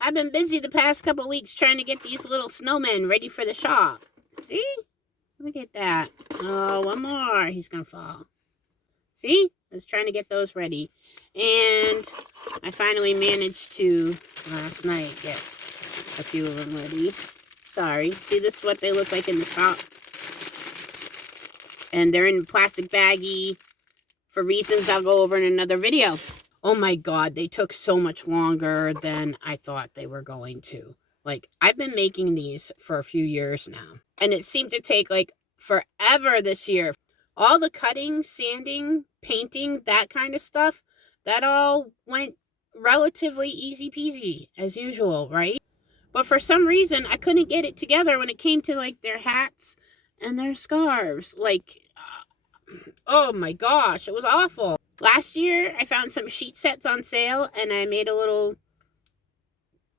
I've been busy the past couple weeks trying to get these little snowmen ready for the shop. See? Look at that. Oh, one more. He's going to fall. See? I was trying to get those ready. And I finally managed to, last night, get a few of them ready. Sorry. See, this is what they look like in the shop. And they're in plastic baggie for reasons I'll go over in another video. Oh my God, they took so much longer than I thought they were going to. Like, I've been making these for a few years now. And it seemed to take, like, forever this year. All the cutting, sanding, painting, that kind of stuff, that all went relatively easy peasy, as usual, right? But for some reason, I couldn't get it together when it came to, like, their hats and their scarves. Like, oh my gosh, it was awful. Last year, I found some sheet sets on sale, and I made a little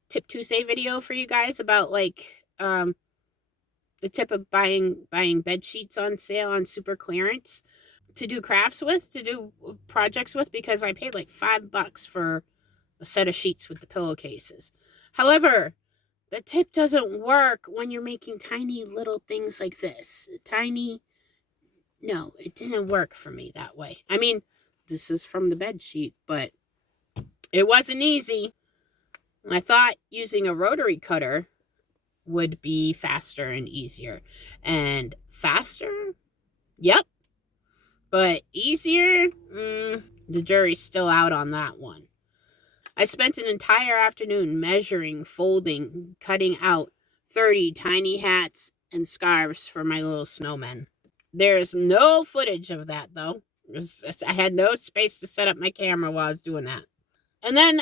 Tip Tuesday video for you guys about, like, the tip of buying bed sheets on sale on super clearance to do crafts with, to do projects with, because I paid like $5 for a set of sheets with the pillowcases. However, the tip doesn't work when you're making tiny little things like this. No, it didn't work for me that way. I mean, this is from the bed sheet, but it wasn't easy. I thought using a rotary cutter would be faster and easier. And faster? Yep. But easier? The jury's still out on that one. I spent an entire afternoon measuring, folding, cutting out 30 tiny hats and scarves for my little snowmen. There's no footage of that, though. I had no space to set up my camera while I was doing that. And then,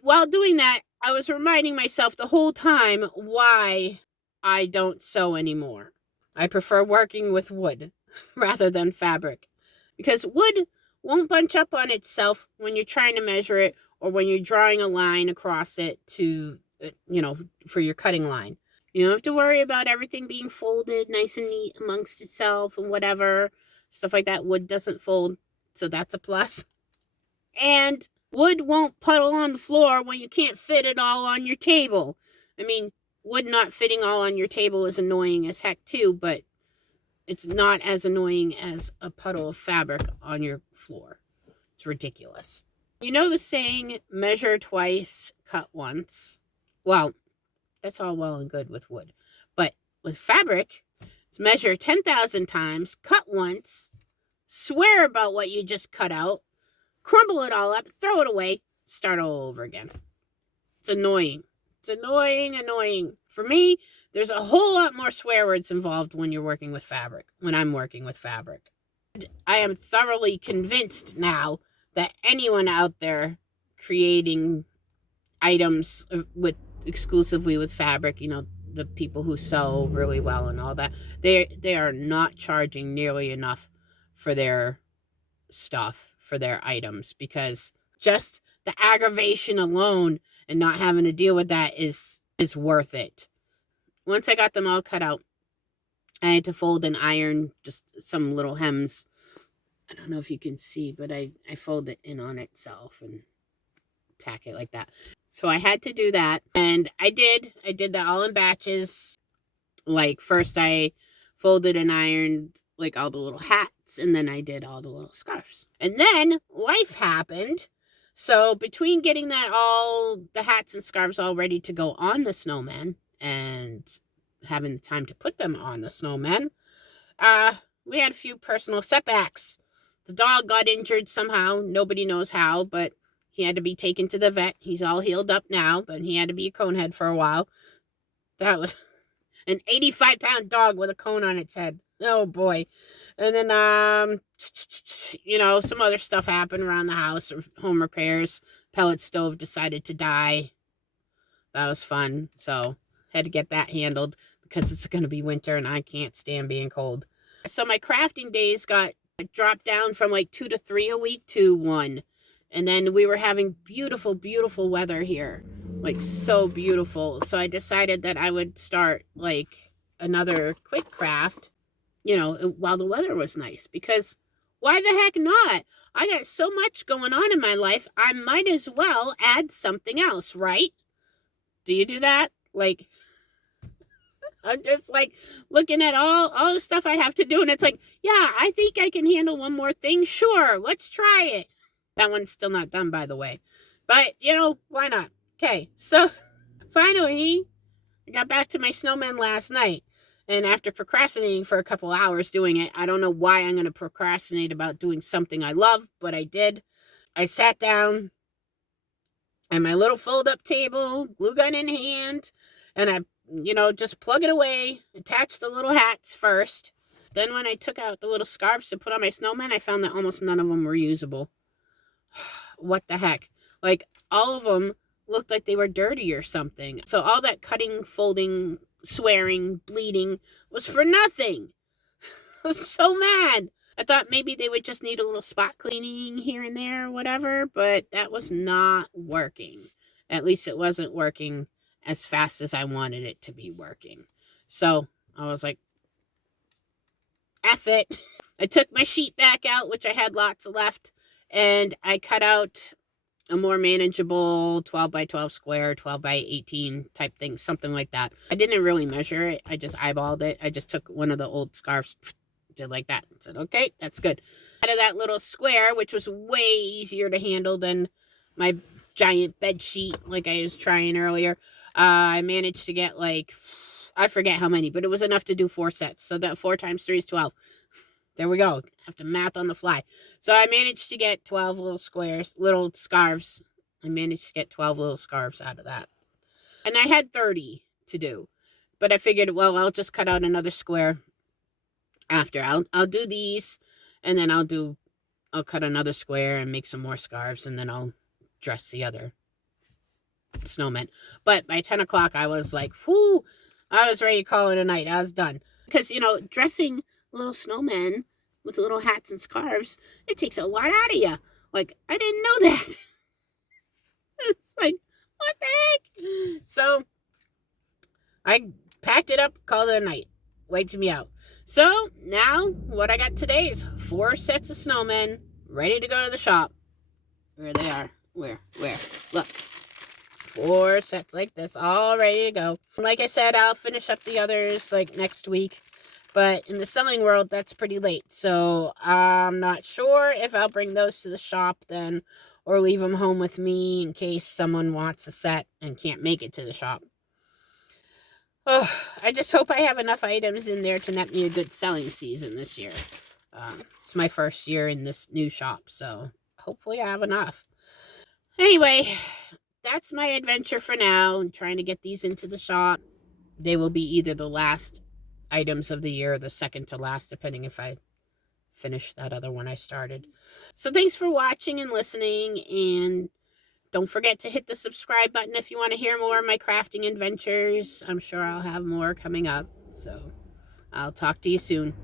while doing that, I was reminding myself the whole time why I don't sew anymore. I prefer working with wood rather than fabric. Because wood won't bunch up on itself when you're trying to measure it or when you're drawing a line across it to, for your cutting line. You don't have to worry about everything being folded nice and neat amongst itself and whatever. Stuff like that. Wood doesn't fold, so that's a plus. And wood won't puddle on the floor when you can't fit it all on your table. I mean, wood not fitting all on your table is annoying as heck too, but it's not as annoying as a puddle of fabric on your floor. It's ridiculous. You know the saying, measure twice, cut once? Well, that's all well and good with wood. But with fabric, it's measure 10,000 times, cut once, swear about what you just cut out, crumble it all up, throw it away, start all over again. It's annoying. It's annoying. For me, there's a whole lot more swear words involved when you're working with fabric, when I'm working with fabric. I am thoroughly convinced now that anyone out there creating items exclusively with fabric, the people who sew really well and all that, they are not charging nearly enough for their stuff, for their items, because just the aggravation alone and not having to deal with that is worth it. Once I got them all cut out, I had to fold and iron just some little hems. I don't know if you can see, but I fold it in on itself and tack it like that. So I had to do that, and I did that all in batches. Like, first I folded and ironed like all the little hats, and then I did all the little scarves. And then life happened. So between getting the hats and scarves all ready to go on the snowman and having the time to put them on the snowman, we had a few personal setbacks. The dog got injured somehow. Nobody knows how, but he had to be taken to the vet. He's all healed up now, but he had to be a cone head for a while. That was an 85-pound dog with a cone on its head. Oh, boy. And then, some other stuff happened around the house, home repairs. Pellet stove decided to die. That was fun. So, had to get that handled because it's going to be winter and I can't stand being cold. So, my crafting days got dropped down from like 2 to 3 a week to 1. And then we were having beautiful, beautiful weather here. Like, so beautiful. So, I decided that I would start like another quick craft, while the weather was nice, because why the heck not? I got so much going on in my life, I might as well add something else, right? Do you do that? Like, I'm just like looking at all the stuff I have to do, and it's like, yeah, I think I can handle one more thing. Sure, let's try it. That one's still not done, by the way. But, why not? Okay, so finally, I got back to my snowmen last night. And after procrastinating for a couple hours doing it, I don't know why I'm going to procrastinate about doing something I love, but I did. I sat down at my little fold-up table, glue gun in hand, and I, just plug it away, attach the little hats first. Then when I took out the little scarves to put on my snowmen, I found that almost none of them were usable. What the heck? Like, all of them looked like they were dirty or something. So all that cutting, folding, swearing, bleeding was for nothing. I was so mad. I thought maybe they would just need a little spot cleaning here and there or whatever, but that was not working. At least it wasn't working as fast as I wanted it to be working. So I was like, F it. I took my sheet back out, which I had lots left, and I cut out a more manageable 12 by 12 square, 12 by 18 type thing, something like that. I didn't really measure it. I just eyeballed it. I just took one of the old scarves, did like that, and said, okay, that's good. Out of that little square, which was way easier to handle than my giant bed sheet like I was trying earlier, I managed to get I forget how many, but it was enough to do 4 sets. So that 4 times 3 is 12. There we go. Have to math on the fly. So I managed to get 12 little scarves. I managed to get 12 little scarves out of that. And I had 30 to do. But I figured, well, I'll just cut out another square after. I'll do these, and then I'll cut another square and make some more scarves, and then I'll dress the other snowmen. But by 10 o'clock, I was like, whoo, I was ready to call it a night. I was done. Because, dressing little snowmen with little hats and scarves, it takes a lot out of you. Like, I didn't know that. It's like, what the heck? So I packed it up, called it a night, wiped me out. So now what I got today is 4 sets of snowmen ready to go to the shop. Where they are. Where? Look. 4 sets like this, all ready to go. Like I said, I'll finish up the others next week. But in the selling world, that's pretty late. So I'm not sure if I'll bring those to the shop then, or leave them home with me in case someone wants a set and can't make it to the shop. Oh, I just hope I have enough items in there to net me a good selling season this year. It's my first year in this new shop, so hopefully I have enough. Anyway, that's my adventure for now. I'm trying to get these into the shop. They will be either the last items of the year or the second to last, depending if I finish that other one I started. So thanks for watching and listening, and don't forget to hit the subscribe button if you want to hear more of my crafting adventures. I'm sure I'll have more coming up, so I'll talk to you soon.